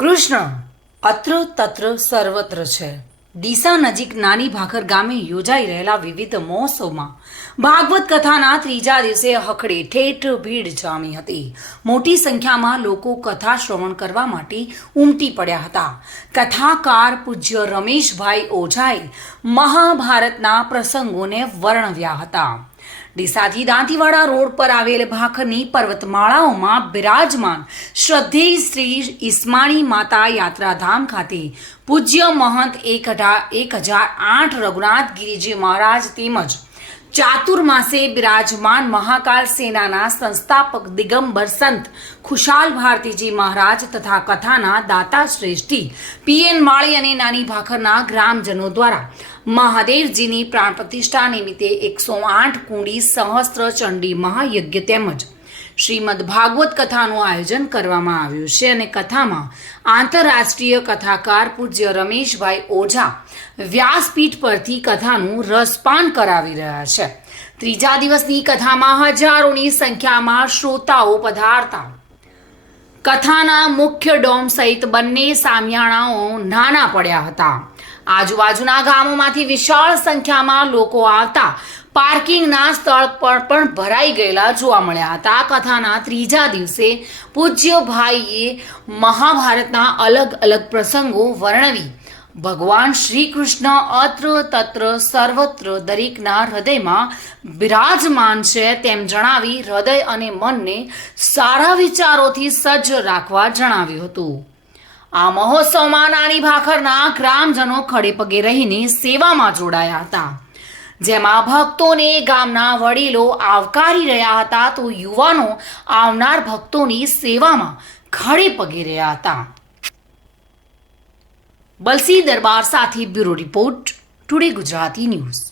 કૃષ્ણ અત્ર તત્ર સર્વત્ર છે. ડીસા નજીક નાની ભાખર ગામે યોજાઈ રહેલા વિવિધ મહોત્સવમાં ભાગવત કથાના ત્રીજા દિવસે હખડે ઠેઠ ભીડ જામી હતી. મોટી સંખ્યામાં લોકો કથા શ્રવણ કરવા માટે ઉમટી પડ્યા હતા. કથાકાર પૂજ્ય રમેશભાઈ ઓઝાએ મહાભારતના પ્રસંગોને વર્ણવ્યા હતા. ડીસાથી દાંતીવાડા રોડ પર આવેલ ભાખરની પર્વતમાળાઓમાં બિરાજમાન શ્રદ્ધેય શ્રી ઈસ્માણી માતા યાત્રાધામ ખાતે પૂજ્ય મહંત 1008 રઘુનાથ ગિરિજી મહારાજ તેમજ ચાતુર્માસે બિરાજમાન મહાકાલ સેનાના સંસ્થાપક દિગંબર સંત ખુશાલ ભારતીજી મહારાજ તથા કથાના દાતા શ્રેષ્ઠી પીએન માળી અને નાની ભાખરના ગ્રામજનો દ્વારા મહાદેવજીની પ્રાણ પ્રતિષ્ઠા નિમિત્તે 108 કુંડી સહસ્ત્ર ચંડી મહાયજ્ઞ તેમજ શ્રીમદ ભાગવત કથાનું આયોજન કરવામાં આવ્યું છે અને કથામાં આંતરરાષ્ટ્રીય કથાકાર પૂજ્ય રમેશભાઈ ઓઝા વ્યાસપીઠ પરથી કથાનું રસપાન કરાવી રહ્યા છે. ત્રીજા દિવસની કથામાં હજારોની સંખ્યામાં શ્રોતાઓ પધારતા કથાના મુખ્ય ડોમ સહિત બંને સામિયાણાઓ નાના પડ્યા હતા. આજુબાજુના ગામોમાંથી વિશાળ સંખ્યામાં લોકો આવતા પાર્કિંગના સ્થળ પર પણ ભરાઈ ગયેલા જોવા મળ્યા હતા. કથાના ત્રીજા દિવસે પૂજ્ય ભાઈએ મહાભારતના અલગ અલગ પ્રસંગો વર્ણવી ભગવાન શ્રી કૃષ્ણ અત્ર તત્ર સર્વત્ર દરેકના હૃદયમાં બિરાજમાન છે તેમ જણાવી હૃદય અને મનને સારા વિચારોથી સજ્જ રાખવા જણાવ્યું હતું. આ મહોત્સવમાં નાની ભાખરના ગ્રામજનો ખડે પગે રહીને સેવામાં જોડાયા હતા, જેમાં ભક્તોને ગામના વડીલો આવકારી રહ્યા હતા તો યુવાનો આવનાર ભક્તોની સેવામાં ખડે પગે રહ્યા હતા. બલસી દરબાર સાથે bureau report, today Gujarati news.